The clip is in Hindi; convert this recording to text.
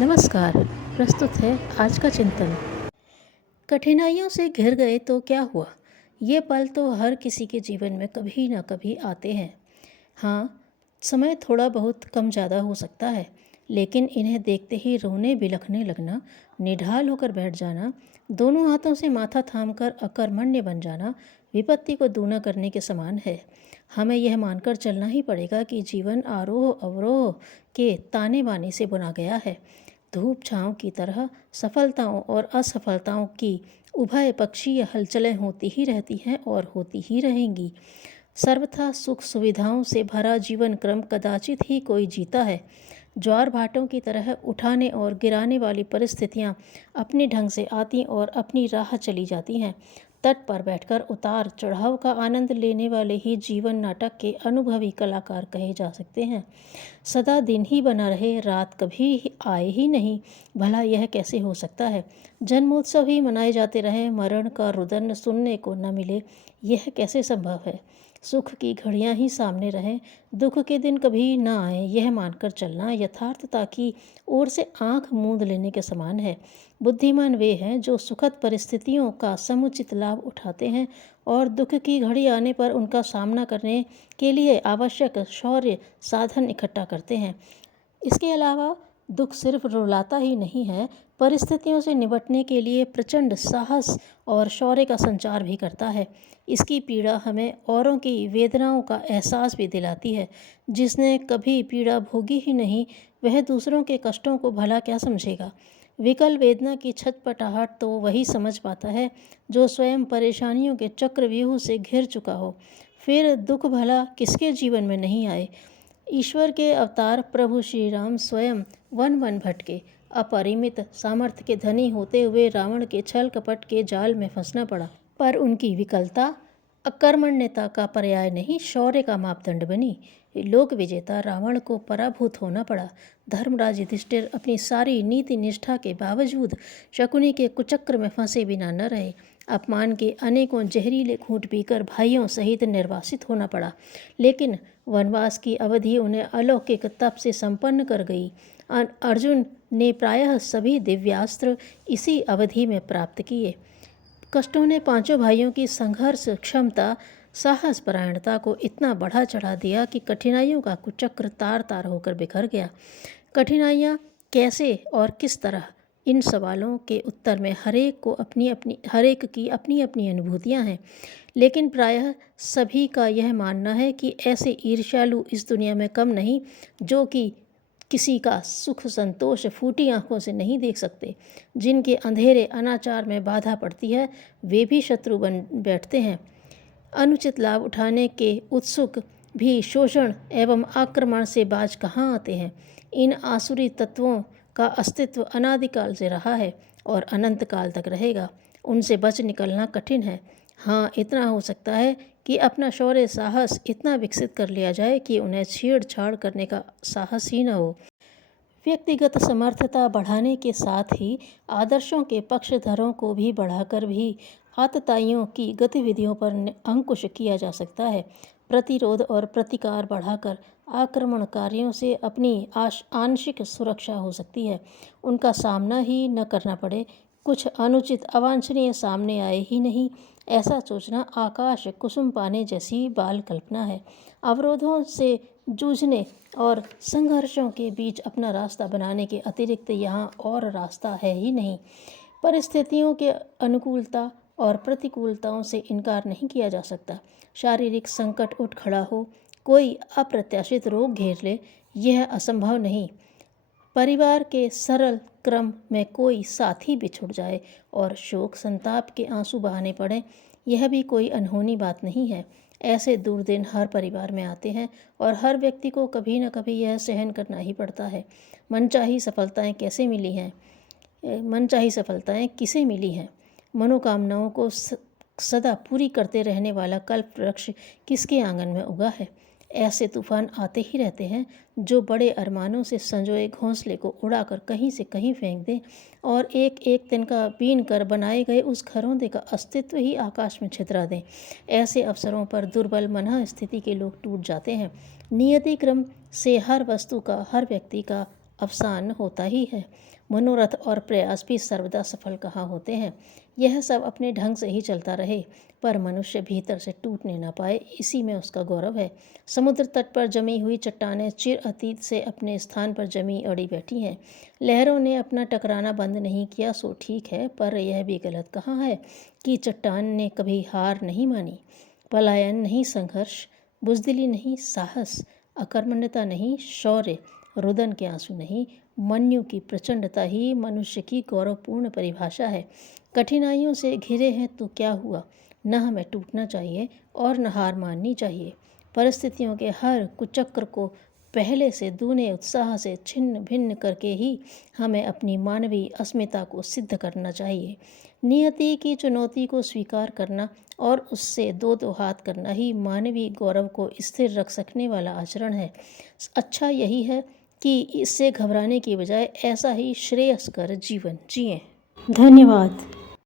नमस्कार। प्रस्तुत है आज का चिंतन। कठिनाइयों से घिर गए तो क्या हुआ? ये पल तो हर किसी के जीवन में कभी ना कभी आते हैं। हाँ, समय थोड़ा बहुत कम ज़्यादा हो सकता है, लेकिन इन्हें देखते ही रोने बिलखने लगना, निढाल होकर बैठ जाना, दोनों हाथों से माथा थामकर अकर्मण्य बन जाना विपत्ति को दूना करने के समान है। हमें यह मानकर चलना ही पड़ेगा कि जीवन आरोह अवरोह के ताने बाने से बुना गया है। धूप छांव की तरह सफलताओं और असफलताओं की उभय पक्षीय हलचलें होती ही रहती हैं और होती ही रहेंगी। सर्वथा सुख सुविधाओं से भरा जीवन क्रम कदाचित ही कोई जीता है। ज्वार भाटों की तरह उठाने और गिराने वाली परिस्थितियां अपने ढंग से आती और अपनी राह चली जाती हैं। तट पर बैठकर उतार चढ़ाव का आनंद लेने वाले ही जीवन नाटक के अनुभवी कलाकार कहे जा सकते हैं। सदा दिन ही बना रहे, रात कभी आए ही नहीं, भला यह कैसे हो सकता है? जन्मोत्सव ही मनाए जाते रहे, मरण का रुदन सुनने को न मिले, यह कैसे संभव है? सुख की घड़ियां ही सामने रहें, दुख के दिन कभी न आए, यह मानकर चलना यथार्थता की ओर से आंख मूंद लेने के समान है। बुद्धिमान वे हैं जो सुखद परिस्थितियों का समुचित लाभ उठाते हैं और दुख की घड़ी आने पर उनका सामना करने के लिए आवश्यक शौर्य साधन इकट्ठा करते हैं। इसके अलावा दुख सिर्फ रुलाता ही नहीं है, परिस्थितियों से निपटने के लिए प्रचंड साहस और शौर्य का संचार भी करता है। इसकी पीड़ा हमें औरों की वेदनाओं का एहसास भी दिलाती है। जिसने कभी पीड़ा भोगी ही नहीं, वह दूसरों के कष्टों को भला क्या समझेगा? विकल वेदना की छटपटाहट तो वही समझ पाता है जो स्वयं परेशानियों के चक्रव्यूह से घिर चुका हो। फिर दुख भला किसके जीवन में नहीं आए? ईश्वर के अवतार प्रभु श्री राम स्वयं वन वन भटके, अपरिमित सामर्थ्य के धनी होते हुए रावण के छल कपट के जाल में फंसना पड़ा, पर उनकी विकलता अकर्मण्यता का पर्याय नहीं, शौर्य का मापदंड बनी। लोक विजेता रावण को पराभूत होना पड़ा। धर्मराज युधिष्ठिर अपनी सारी नीति निष्ठा के बावजूद शकुनी के कुचक्र में फंसे बिना न रहे। अपमान के अनेकों जहरीले घूंट पीकर भाइयों सहित निर्वासित होना पड़ा, लेकिन वनवास की अवधि उन्हें अलौकिक तप से संपन्न कर गई। अर्जुन ने प्रायः सभी दिव्यास्त्र इसी अवधि में प्राप्त किए। कष्टों ने पांचों भाइयों की संघर्ष क्षमता, साहस परायणता को इतना बढ़ा चढ़ा दिया कि कठिनाइयों का कुचक्र तार तार होकर बिखर गया। कठिनाइयाँ कैसे और किस तरह, इन सवालों के उत्तर में हरेक की अपनी अपनी अनुभूतियाँ हैं, लेकिन प्रायः सभी का यह मानना है कि ऐसे ईर्ष्यालु इस दुनिया में कम नहीं जो कि किसी का सुख संतोष फूटी आंखों से नहीं देख सकते। जिनके अंधेरे अनाचार में बाधा पड़ती है, वे भी शत्रु बन बैठते हैं। अनुचित लाभ उठाने के उत्सुक भी शोषण एवं आक्रमण से बाज कहाँ आते हैं? इन आसुरी तत्वों का अस्तित्व अनादिकाल से रहा है और अनंत काल तक रहेगा। उनसे बच निकलना कठिन है। हाँ, इतना हो सकता है कि अपना शौर्य साहस इतना विकसित कर लिया जाए कि उन्हें छेड़छाड़ करने का साहस ही न हो। व्यक्तिगत समर्थता बढ़ाने के साथ ही आदर्शों के पक्षधरों को भी बढ़ाकर भी आतताइयों की गतिविधियों पर अंकुश किया जा सकता है। प्रतिरोध और प्रतिकार बढ़ाकर आक्रमणकारियों से अपनी आंशिक सुरक्षा हो सकती है। उनका सामना ही न करना पड़े, कुछ अनुचित अवांछनीय सामने आए ही नहीं, ऐसा सोचना आकाश कुसुम पाने जैसी बाल कल्पना है। अवरोधों से जूझने और संघर्षों के बीच अपना रास्ता बनाने के अतिरिक्त यहाँ और रास्ता है ही नहीं। परिस्थितियों के अनुकूलता और प्रतिकूलताओं से इनकार नहीं किया जा सकता। शारीरिक संकट उठ खड़ा हो, कोई अप्रत्याशित रोग घेर ले, यह असंभव नहीं। परिवार के सरल क्रम में कोई साथी बिछुड़ जाए और शोक संताप के आंसू बहाने पड़े, यह भी कोई अनहोनी बात नहीं है। ऐसे दुर्दिन हर परिवार में आते हैं और हर व्यक्ति को कभी न कभी यह सहन करना ही पड़ता है। मनचाही सफलताएं किसे मिली हैं? मनोकामनाओं को सदा पूरी करते रहने वाला कल्प वृक्ष किसके आंगन में उगा है? ऐसे तूफान आते ही रहते हैं जो बड़े अरमानों से संजोए घोंसले को उड़ाकर कहीं से कहीं फेंक दें और एक एक तिनका बीन कर बनाए गए उस घरौंदे का अस्तित्व ही आकाश में छितरा दें। ऐसे अवसरों पर दुर्बल मनः स्थिति के लोग टूट जाते हैं। नियति क्रम से हर वस्तु का, हर व्यक्ति का अवसान होता ही है। मनोरथ और प्रयास भी सर्वदा सफल कहाँ होते हैं। यह सब अपने ढंग से ही चलता रहे, पर मनुष्य भीतर से टूटने न पाए, इसी में उसका गौरव है। समुद्र तट पर जमी हुई चट्टानें चिर अतीत से अपने स्थान पर जमी अड़ी बैठी हैं। लहरों ने अपना टकराना बंद नहीं किया सो ठीक है, पर यह भी गलत कहाँ है कि चट्टान ने कभी हार नहीं मानी। पलायन नहीं संघर्ष, बुजदिली नहीं साहस, अकर्मण्यता नहीं शौर्य, रुदन के आंसू नहीं, मन्यु की प्रचंडता ही मनुष्य की गौरवपूर्ण परिभाषा है। कठिनाइयों से घिरे हैं तो क्या हुआ, न हमें टूटना चाहिए और न हार माननी चाहिए। परिस्थितियों के हर कुचक्र को पहले से दूने उत्साह से छिन्न भिन्न करके ही हमें अपनी मानवीय अस्मिता को सिद्ध करना चाहिए। नियति की चुनौती को स्वीकार करना और उससे दो दो हाथ करना ही मानवीय गौरव को स्थिर रख सकने वाला आचरण है। अच्छा यही है कि इससे घबराने की बजाय ऐसा ही श्रेयस्कर जीवन जिएं। धन्यवाद।